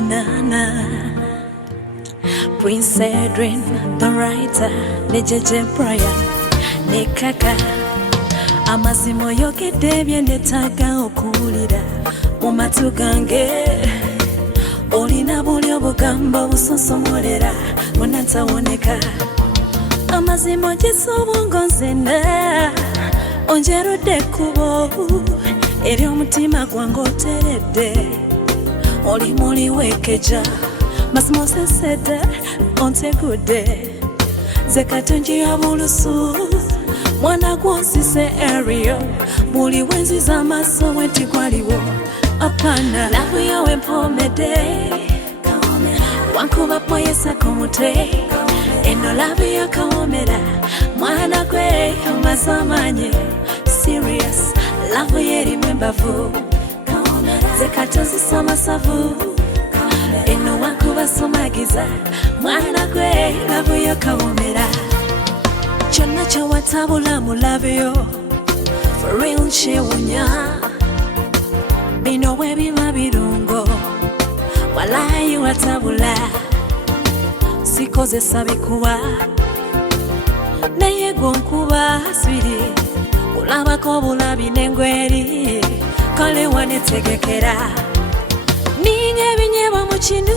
na Prince Edwin, the writer, ne Jeje Brian, ne Kaka amazimo yogedde bye netaga okuwulira mu matu gange olina buli obugamba busosomolera bonna ntawoneka amazimo gisobongo nzena onjerudde ekkubo eri omutima gwange oteredde oli muli wekeja mazimo sesedde ontegudde ze katonji ya bulusu mwana gwonsise area buli wenziza amaaso wenti gwaliwo apana lavu yawe mpomedde wankuba poyesa ku mutwe eno lavu yakawomera mwana gwe amazamanye serious lavu yerimu embavu ze katonzisa amasavu eno wankuba somagiza mwana gwe lavu yakawomera kyonna kyewatabula mulabyo for real nkyewunya bino bwe biba birungo walayi watabula sikozesa bikuba naye gonkuba siri kulabako bulabi n'engweri kale wanetegekera ninga ebinyebwa mu kinu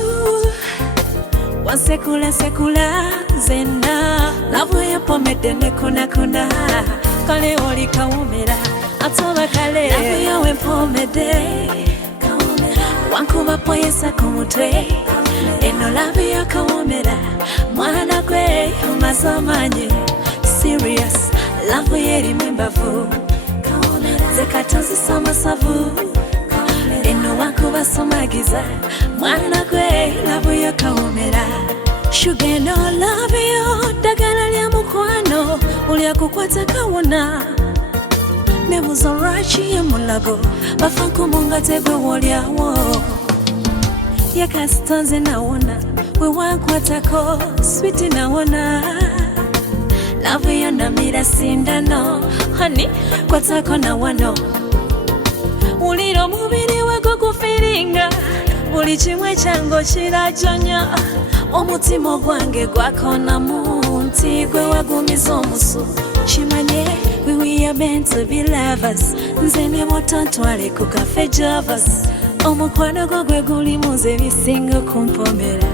wansekula zena lavu yapomedde nekunakuna kale oli kawomera atoba kale lavu yawe mpomedde wankuba poyesa ku mutwe eno lavu yakawomera mwana gwe omazamanye serious lavu yerimu embavu ze katonzisa amasavu eno wankuba somagiza mwana gwe lavu yakawomera Sugar no love you dagala lya mukwano uli akukwata kawona nebuzo lwaki ye mulago bafanku munga tegwe wolyawo yakasitonze nawona we wankwatako switi nawona love you namira sindano honey kwatako nawano uliro mubiri wego kufiringa buli kimwe kyango kirajonya omutima gwange gwakona munti gwe wagumiza omusu kimanye we are meant to be lovers nze ne mutantwale ku cafe javas omukwano gwo gwe guli muze ebisinga kumpomera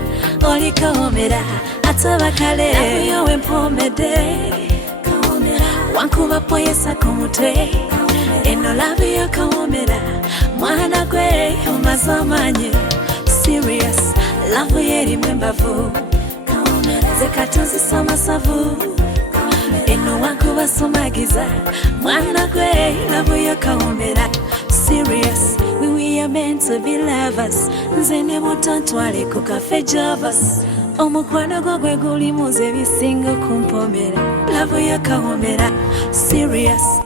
oli kawomera ataba kale lavu yawe mpomedde wankuba poyesa ku mutwe eno lavu yakawomera mwana gwe omazamanye serious lavu yerimu embavu ze katonzisa amasavu eno wankuba somagiza mwana gwe lavu yakawomera serious we are meant to be lovers nze ne mutantwale ku cafe javas omukwano gwo gwe guli muze ebisinga kumpomera lavu yakawomera serious